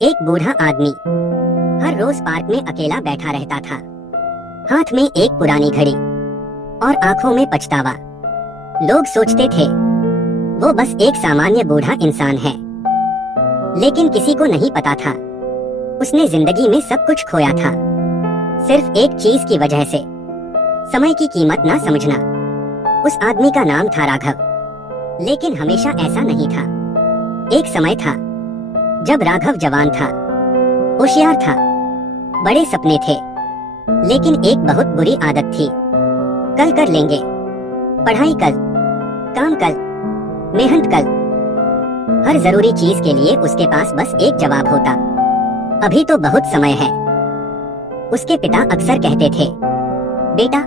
एक बूढ़ा आदमी हर रोज पार्क में अकेला बैठा रहता था। हाथ में एक पुरानी घड़ी और आंखों में पछतावा। लोग सोचते थे वो बस एक सामान्य बूढ़ा इंसान है, लेकिन किसी को नहीं पता था उसने जिंदगी में सब कुछ खोया था, सिर्फ एक चीज की वजह से, समय की कीमत ना समझना। उस आदमी का नाम था राघव, लेकिन हमेशा ऐसा नहीं था। एक समय था जब राघव जवान था, होशियार था, बड़े सपने थे, लेकिन एक बहुत बुरी आदत थी। कल कर लेंगे, पढ़ाई कल, काम कल, मेहनत कल। हर जरूरी चीज के लिए उसके पास बस एक जवाब होता, अभी तो बहुत समय है। उसके पिता अक्सर कहते थे, बेटा,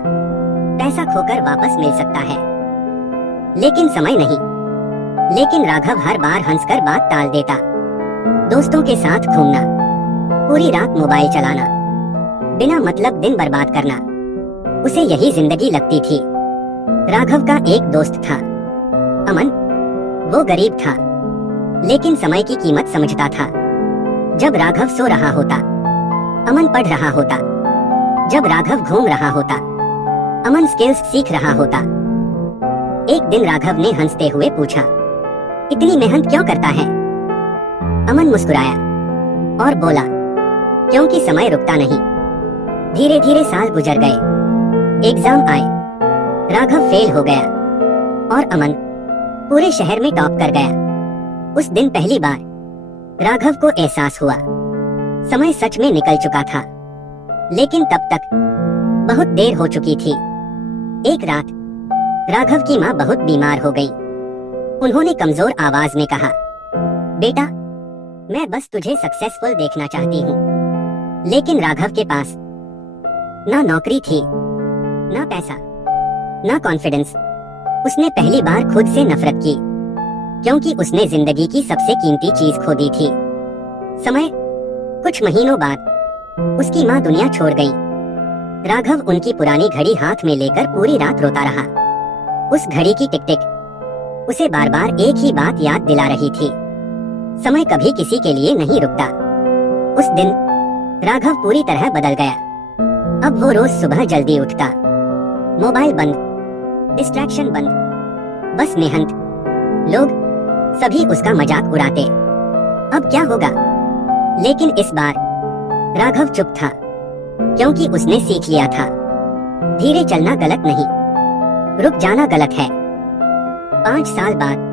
पैसा खोकर वापस मिल सकता है, लेकिन समय नहीं। लेकिन राघव हर बार हंसकर बात टाल देता। दोस्तों के साथ घूमना, पूरी रात मोबाइल चलाना, बिना मतलब दिन बर्बाद करना, उसे यही जिंदगी लगती थी। राघव का एक दोस्त था, अमन। वो गरीब था, लेकिन समय की कीमत समझता था। जब राघव सो रहा होता, अमन पढ़ रहा होता। जब राघव घूम रहा होता, अमन स्किल्स सीख रहा होता। एक दिन राघव ने हंसते हुए पूछा, इतनी मेहनत क्यों करता है? अमन मुस्कुराया और बोला, क्योंकि समय रुकता नहीं। धीरे धीरे साल गुजर गए, एग्जाम आए, राघव फेल हो गया और अमन पूरे शहर में टॉप कर गया। उस दिन पहली बार राघव को एहसास हुआ, समय सच में निकल चुका था, लेकिन तब तक बहुत देर हो चुकी थी। एक रात राघव की माँ बहुत बीमार हो गई। उन्होंने कमजोर आवाज में कहा, बेटा, मैं बस तुझे सक्सेसफुल देखना चाहती हूँ। लेकिन राघव के पास ना नौकरी थी, ना पैसा, ना कॉन्फिडेंस। उसने पहली बार खुद से नफरत की, क्योंकि उसने जिंदगी की सबसे कीमती चीज खो दी थी, समय। कुछ महीनों बाद उसकी माँ दुनिया छोड़ गई। राघव उनकी पुरानी घड़ी हाथ में लेकर पूरी रात रोता रहा। उस घड़ी की टिक टिक उसे बार बार एक ही बात याद दिला रही थी, समय कभी किसी के लिए नहीं रुकता। उस दिन राघव पूरी तरह बदल गया। अब वो रोज सुबह जल्दी उठता, मोबाइल बंद, डिस्ट्रैक्शन बंद, बस मेहनत। लोग सभी उसका मजाक उड़ाते, अब क्या होगा? लेकिन इस बार राघव चुप था, क्योंकि उसने सीख लिया था, धीरे चलना गलत नहीं, रुक जाना गलत है। 5 साल बाद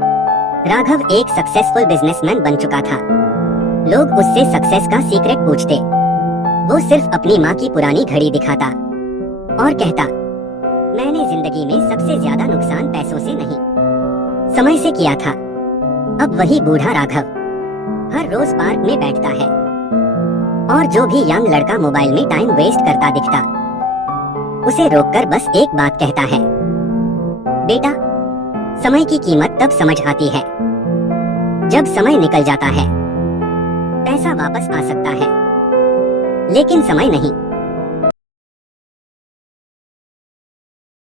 राघव एक सक्सेसफुल बिजनेसमैन बन चुका था। लोग उससे सक्सेस का सीक्रेट पूछते। वो सिर्फ अपनी माँ की पुरानी घड़ी दिखाता और कहता, मैंने जिंदगी में सबसे ज्यादा नुकसान पैसों से नहीं, समय से किया था। अब वही बूढ़ा राघव हर रोज पार्क में बैठता है, और जो भी यंग लड़का मोबाइल में टाइम वेस्ट करता दिखता, उसे रोककर बस एक बात कहता है, बेटा, समय की कीमत तब समझ आती है जब समय निकल जाता है। पैसा वापस आ सकता है, लेकिन समय नहीं।